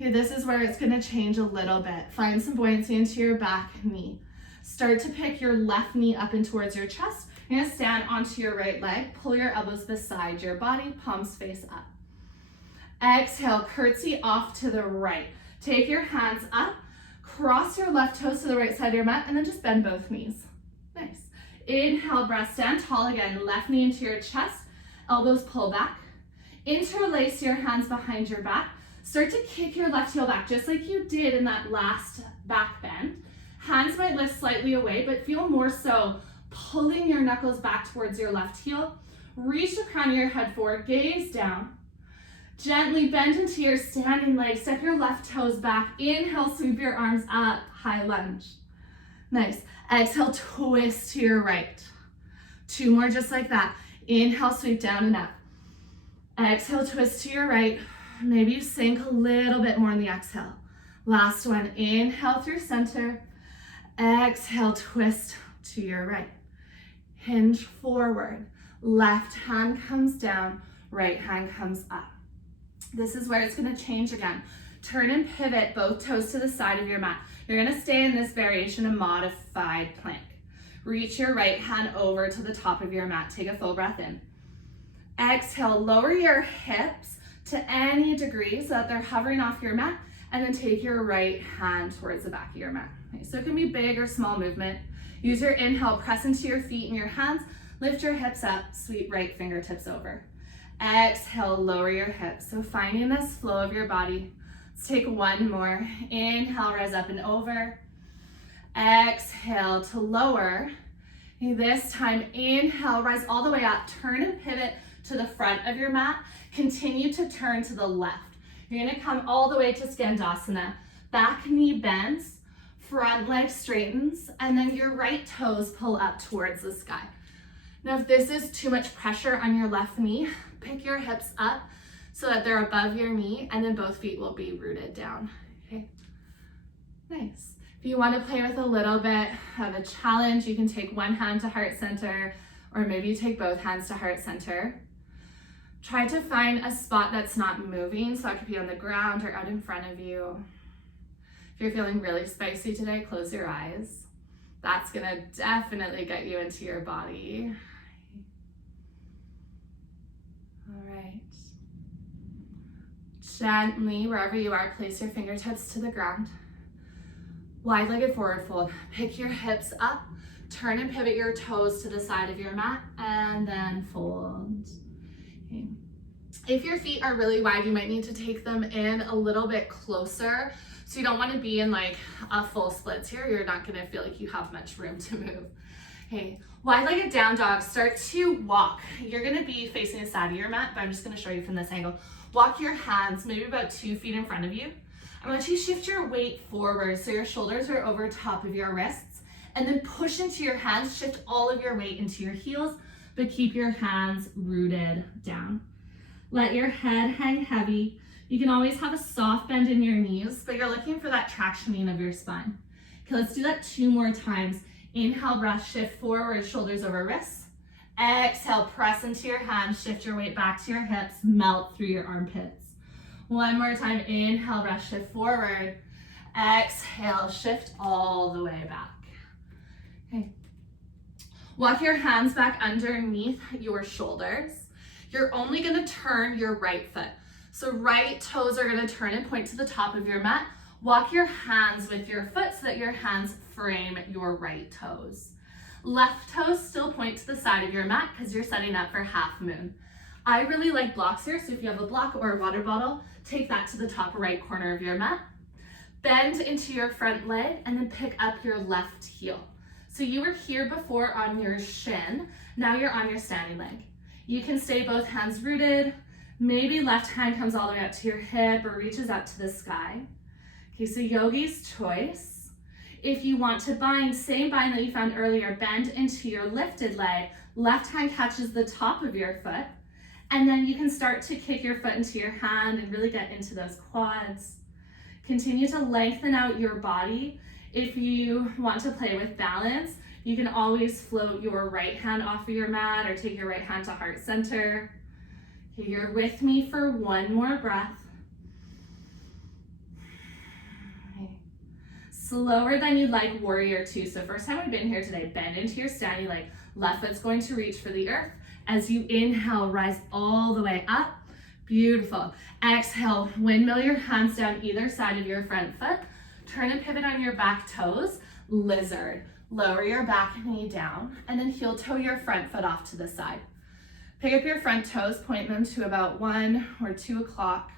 Okay, this is where it's gonna change a little bit. Find some buoyancy into your back knee. Start to pick your left knee up and towards your chest. You're gonna stand onto your right leg, pull your elbows beside your body, palms face up. Exhale, curtsy off to the right. Take your hands up, cross your left toes to the right side of your mat, and then just bend both knees. Nice. Inhale, breath, stand tall again. Left knee into your chest, elbows pull back. Interlace your hands behind your back. Start to kick your left heel back, just like you did in that last back bend. Hands might lift slightly away, but feel more so pulling your knuckles back towards your left heel. Reach the crown of your head forward, gaze down. Gently bend into your standing leg, step your left toes back. Inhale, sweep your arms up, high lunge. Nice. Exhale, twist to your right. Two more just like that. Inhale, sweep down and up. Exhale, twist to your right. Maybe you sink a little bit more in the exhale. Last one, inhale through center. Exhale, twist to your right. Hinge forward. Left hand comes down, right hand comes up. This is where it's gonna change again. Turn and pivot both toes to the side of your mat. You're gonna stay in this variation of modified plank. Reach your right hand over to the top of your mat. Take a full breath in. Exhale, lower your hips to any degree so that they're hovering off your mat, and then take your right hand towards the back of your mat. Okay, so it can be big or small movement. Use your inhale, press into your feet and your hands, lift your hips up, sweep right fingertips over. Exhale, lower your hips. So finding this flow of your body. Let's take one more. Inhale, rise up and over. Exhale to lower. Okay, this time, inhale, rise all the way up. Turn and pivot to the front of your mat. Continue to turn to the left. You're gonna come all the way to Skandasana. Back knee bends, front leg straightens, and then your right toes pull up towards the sky. Now, if this is too much pressure on your left knee, pick your hips up so that they're above your knee, and then both feet will be rooted down. Okay, nice. If you want to play with a little bit of a challenge, you can take one hand to heart center, or maybe you take both hands to heart center. Try to find a spot that's not moving, so that could be on the ground or out in front of you. If you're feeling really spicy today, close your eyes. That's gonna definitely get you into your body. All right. Gently, wherever you are, place your fingertips to the ground. Wide-legged forward fold. Pick your hips up, turn and pivot your toes to the side of your mat, and then fold. Okay. If your feet are really wide, you might need to take them in a little bit closer. So you don't want to be in like a full splits here. You're not going to feel like you have much room to move. Okay, wide-legged down dog. Start to walk. You're going to be facing the side of your mat, but I'm just going to show you from this angle. Walk your hands maybe about 2 feet in front of you. I want you to shift your weight forward so your shoulders are over top of your wrists, and then push into your hands. Shift all of your weight into your heels, but keep your hands rooted down. Let your head hang heavy. You can always have a soft bend in your knees, but you're looking for that tractioning of your spine. Okay, let's do that 2 more times. Inhale, breath, shift forward, shoulders over wrists. Exhale, press into your hands, shift your weight back to your hips, melt through your armpits. 1 more time, inhale, breath, shift forward. Exhale, shift all the way back. Okay. Walk your hands back underneath your shoulders. You're only gonna turn your right foot. So right toes are gonna turn and point to the top of your mat. Walk your hands with your foot so that your hands frame your right toes. Left toes still point to the side of your mat because you're setting up for half moon. I really like blocks here, so if you have a block or a water bottle, take that to the top right corner of your mat. Bend into your front leg and then pick up your left heel. So you were here before on your shin, now you're on your standing leg. You can stay both hands rooted, maybe left hand comes all the way up to your hip or reaches up to the sky. Okay, so yogi's choice. If you want to bind, same bind that you found earlier, bend into your lifted leg, left hand catches the top of your foot, and then you can start to kick your foot into your hand and really get into those quads. Continue to lengthen out your body. If you want to play with balance, you can always float your right hand off of your mat or take your right hand to heart center. Okay, you're with me for one more breath. Okay. Slower than you'd like, warrior two. So first time we've been here today, bend into your standing leg. Left foot's going to reach for the earth. As you inhale, rise all the way up. Beautiful. Exhale, windmill your hands down either side of your front foot. Turn and pivot on your back toes. Lizard. Lower your back knee down and then heel toe your front foot off to the side. Pick up your front toes, point them to about 1 or 2 o'clock.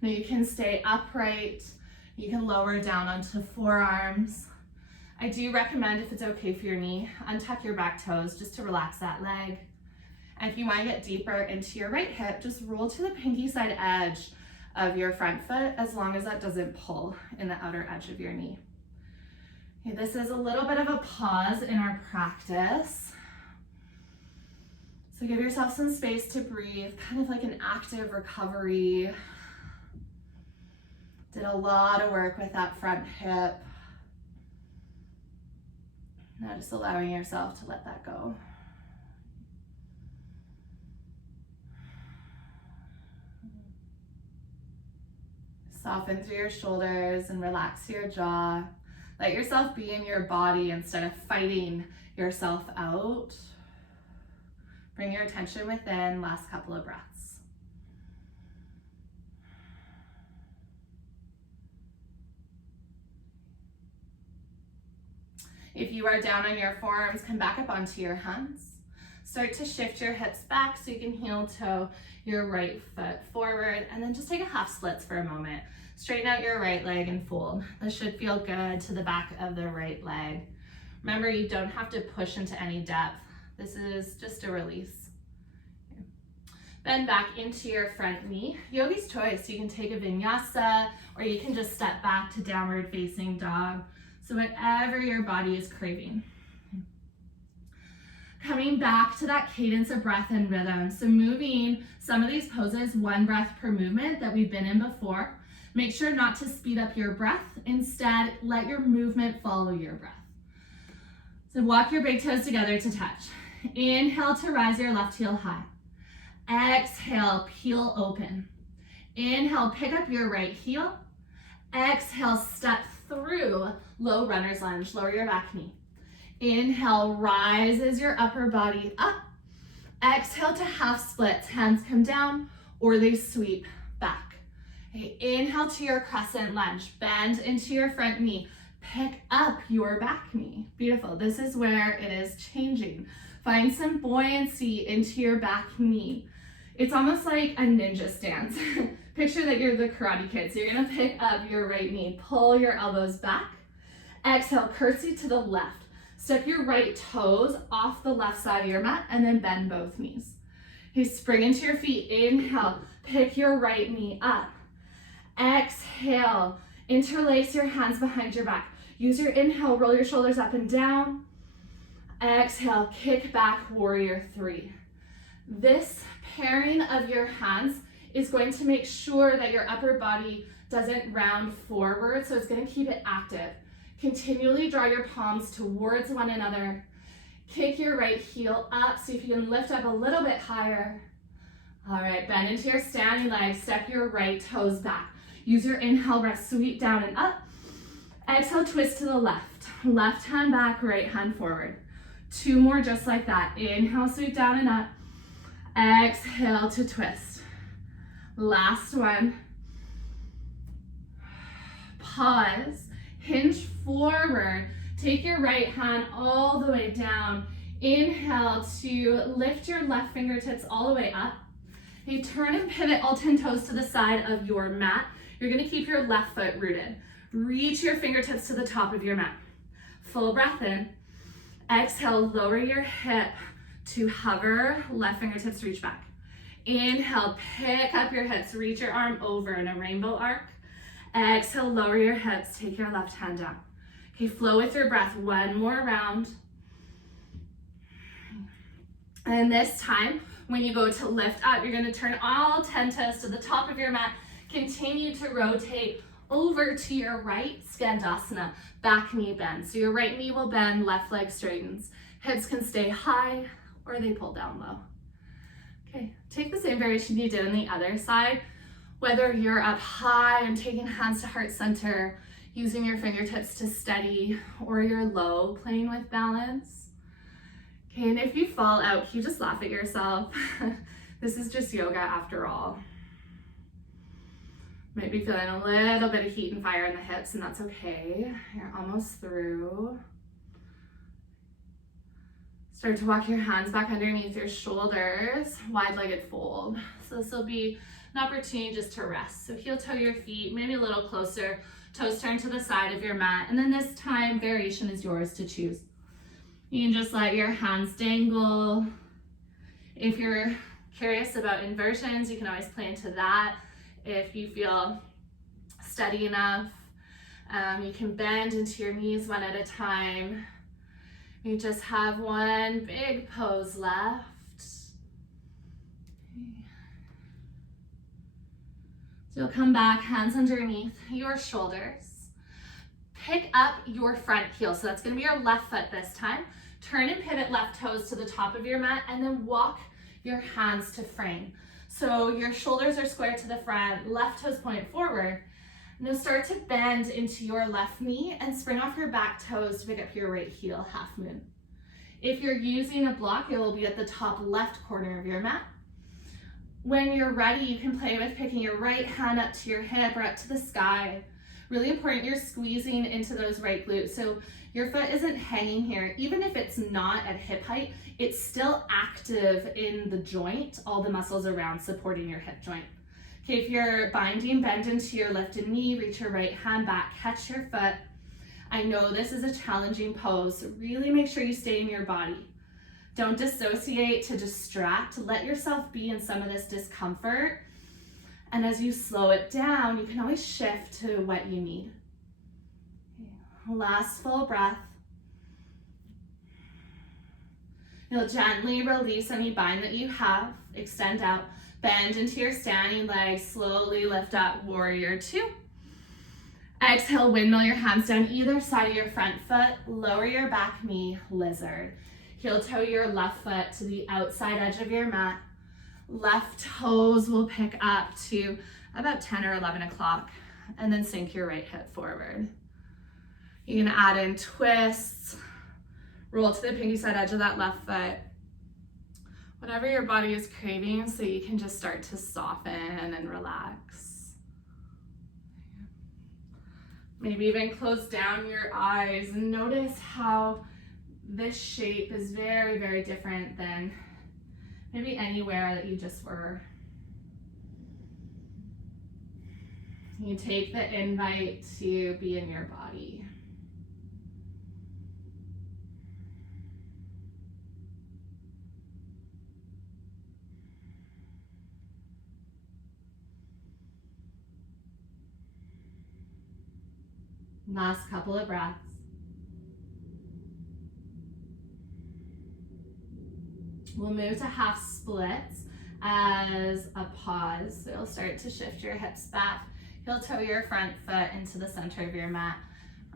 Now you can stay upright. You can lower down onto forearms. I do recommend, if it's okay for your knee, untuck your back toes just to relax that leg. And if you want to get deeper into your right hip, just roll to the pinky side edge of your front foot as long as that doesn't pull in the outer edge of your knee. Okay, this is a little bit of a pause in our practice. So give yourself some space to breathe, kind of like an active recovery. Did a lot of work with that front hip. Now just allowing yourself to let that go. Soften through your shoulders and relax your jaw. Let yourself be in your body instead of fighting yourself out. Bring your attention within, last couple of breaths. If you are down on your forearms, come back up onto your hands. Start to shift your hips back so you can heel toe your right foot forward, and then just take a half splits for a moment. Straighten out your right leg and fold. This should feel good to the back of the right leg. Remember, you don't have to push into any depth. This is just a release. Okay. Bend back into your front knee. Yogi's choice. You can take a vinyasa or you can just step back to downward facing dog. So whatever your body is craving. Coming back to that cadence of breath and rhythm. So moving some of these poses, 1 breath per movement that we've been in before. Make sure not to speed up your breath. Instead, let your movement follow your breath. So walk your big toes together to touch. Inhale to rise your left heel high. Exhale, peel open. Inhale, pick up your right heel. Exhale, step through low runner's lunge. Lower your back knee. Inhale, rises your upper body up. Exhale to half splits. Hands come down or they sweep back. Okay, inhale to your crescent lunge. Bend into your front knee. Pick up your back knee. Beautiful. This is where it is changing. Find some buoyancy into your back knee. It's almost like a ninja stance. Picture that you're the Karate Kid. So you're gonna pick up your right knee, pull your elbows back. Exhale, curtsy to the left. Step your right toes off the left side of your mat and then bend both knees. Okay, spring into your feet. Inhale, pick your right knee up. Exhale, interlace your hands behind your back. Use your inhale, roll your shoulders up and down. Exhale, kick back, warrior 3. This pairing of your hands is going to make sure that your upper body doesn't round forward, so it's going to keep it active. Continually draw your palms towards one another. Kick your right heel up, see if you can lift up a little bit higher. All right, bend into your standing leg, step your right toes back. Use your inhale, rest, sweep down and up. Exhale, twist to the left. Left hand back, right hand forward. 2 more just like that. Inhale, sweep down and up. Exhale to twist. Last one. Pause. Hinge forward. Take your right hand all the way down. Inhale to lift your left fingertips all the way up. Okay, turn and pivot all 10 toes to the side of your mat. You're gonna keep your left foot rooted. Reach your fingertips to the top of your mat. Full breath in. Exhale, lower your hip to hover, left fingertips reach back. Inhale, pick up your hips, reach your arm over in a rainbow arc. Exhale, lower your hips, take your left hand down. Okay, flow with your breath, one more round. And this time, when you go to lift up, you're gonna turn all 10 toes to the top of your mat. Continue to rotate over to your right, Skandasana, back knee bend. So your right knee will bend, left leg straightens. Hips can stay high or they pull down low. Okay, take the same variation you did on the other side. Whether you're up high and taking hands to heart center, using your fingertips to steady, or you're low, playing with balance. Okay, and if you fall out, can you just laugh at yourself? This is just yoga after all. Might be feeling a little bit of heat and fire in the hips, and that's okay. You're almost through. Start to walk your hands back underneath your shoulders, wide-legged fold. So this will be an opportunity just to rest. So heel toe your feet, maybe a little closer, toes turn to the side of your mat, and then this time, variation is yours to choose. You can just let your hands dangle. If you're curious about inversions, you can always play into that. If you feel steady enough, you can bend into your knees one at a time. You just have one big pose left. So you'll come back, hands underneath your shoulders. Pick up your front heel. So that's gonna be your left foot this time. Turn and pivot left toes to the top of your mat, and then walk your hands to frame. So your shoulders are square to the front, left toes point forward. Now start to bend into your left knee and spring off your back toes to pick up your right heel, half moon. If you're using a block, it will be at the top left corner of your mat. When you're ready, you can play with picking your right hand up to your hip or up to the sky. Really important, you're squeezing into those right glutes. So your foot isn't hanging here. Even if it's not at hip height, it's still active in the joint, all the muscles around supporting your hip joint. Okay, if you're binding, bend into your lifted knee, reach your right hand back, catch your foot. I know this is a challenging pose, so really make sure you stay in your body. Don't dissociate to distract. Let yourself be in some of this discomfort. And as you slow it down, you can always shift to what you need. Last full breath. You'll gently release any bind that you have. Extend out. Bend into your standing legs. Slowly lift up, warrior two. Exhale, windmill your hands down either side of your front foot. Lower your back knee, lizard. Heel toe your left foot to the outside edge of your mat. Left toes will pick up to about 10 or 11 o'clock, and then sink your right hip forward. You can add in twists, roll to the pinky side edge of that left foot. Whatever your body is craving, so you can just start to soften and relax. Maybe even close down your eyes and notice how this shape is very, very different than maybe anywhere that you just were. You take the invite to be in your body. Last couple of breaths. We'll move to half splits as a pause. So you'll start to shift your hips back. Heel toe your front foot into the center of your mat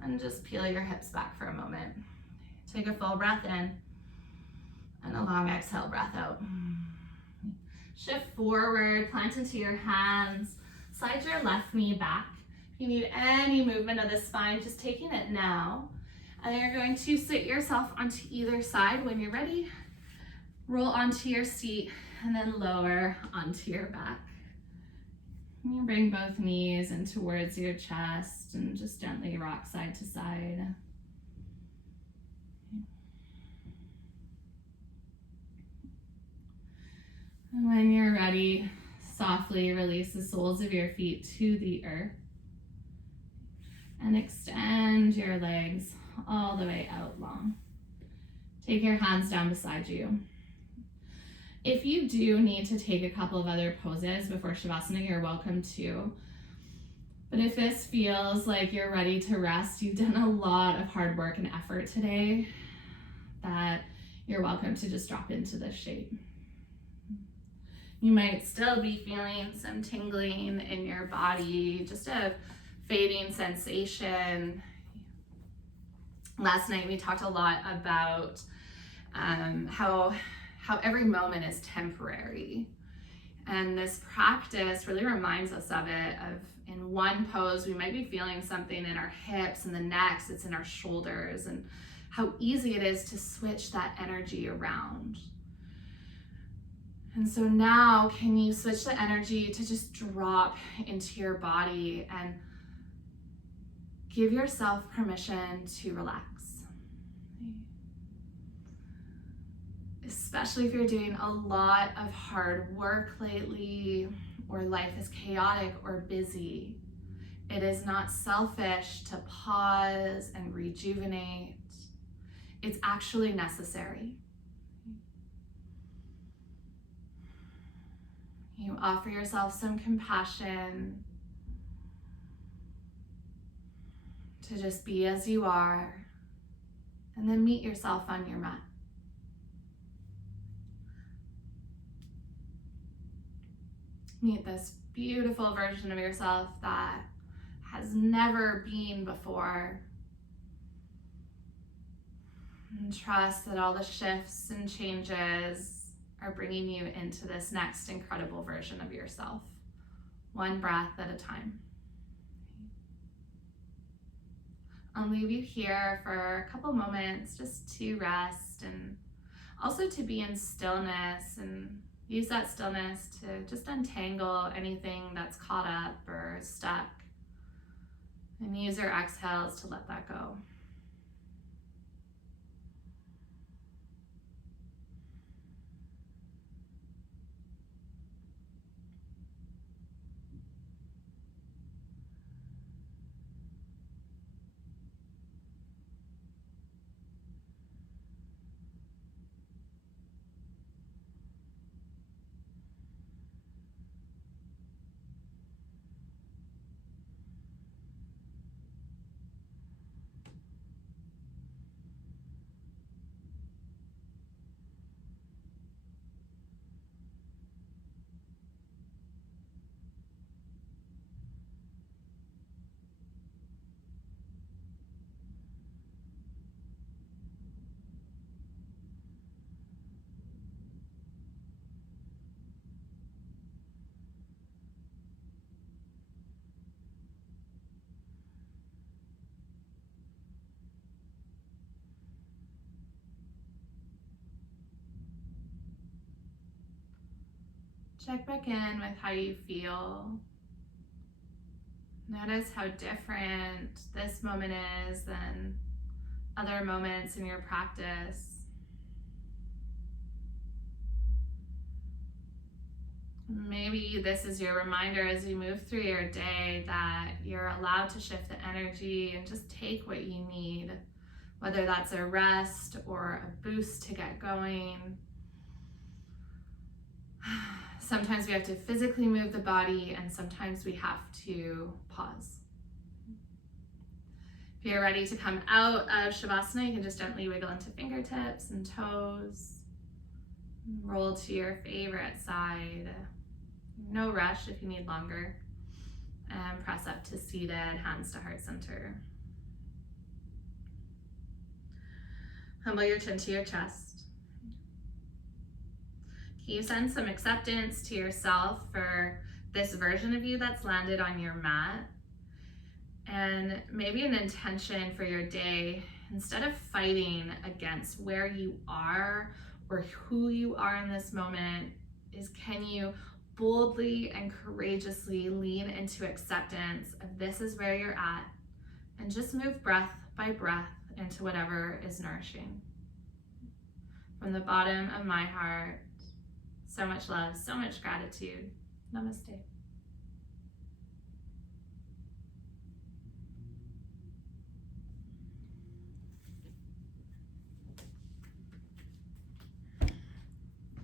and just peel your hips back for a moment. Take a full breath in and a long exhale, breath out. Shift forward, plant into your hands, slide your left knee back. If you need any movement of the spine, just taking it now. And then you're going to sit yourself onto either side when you're ready. Roll onto your seat and then lower onto your back. You bring both knees in towards your chest and just gently rock side to side. And when you're ready, softly release the soles of your feet to the earth and extend your legs all the way out long. Take your hands down beside you. If you do need to take a couple of other poses before Shavasana, you're welcome to. But if this feels like you're ready to rest, you've done a lot of hard work and effort today, that you're welcome to just drop into this shape. You might still be feeling some tingling in your body, just a fading sensation. Last night we talked a lot about how every moment is temporary. And this practice really reminds us of it, of in one pose, we might be feeling something in our hips, and the next it's in our shoulders, and how easy it is to switch that energy around. And so now, can you switch the energy to just drop into your body and give yourself permission to relax? Especially if you're doing a lot of hard work lately, or life is chaotic or busy. It is not selfish to pause and rejuvenate. It's actually necessary. You offer yourself some compassion to just be as you are, and then meet yourself on your mat. Meet this beautiful version of yourself that has never been before. And trust that all the shifts and changes are bringing you into this next incredible version of yourself, one breath at a time. I'll leave you here for a couple moments just to rest and also to be in stillness, and use that stillness to just untangle anything that's caught up or stuck, and use your exhales to let that go. Check back in with how you feel. Notice how different this moment is than other moments in your practice. Maybe this is your reminder as you move through your day that you're allowed to shift the energy and just take what you need, whether that's a rest or a boost to get going. Sometimes we have to physically move the body, and sometimes we have to pause. If you're ready to come out of Shavasana, you can just gently wiggle into fingertips and toes. Roll to your favorite side. No rush if you need longer. And press up to seated, hands to heart center. Humble your chin to your chest. Can you send some acceptance to yourself for this version of you that's landed on your mat? And maybe an intention for your day instead of fighting against where you are or who you are in this moment, is can you boldly and courageously lean into acceptance of this is where you're at, and just move breath by breath into whatever is nourishing. From the bottom of my heart, so much love, so much gratitude. Namaste.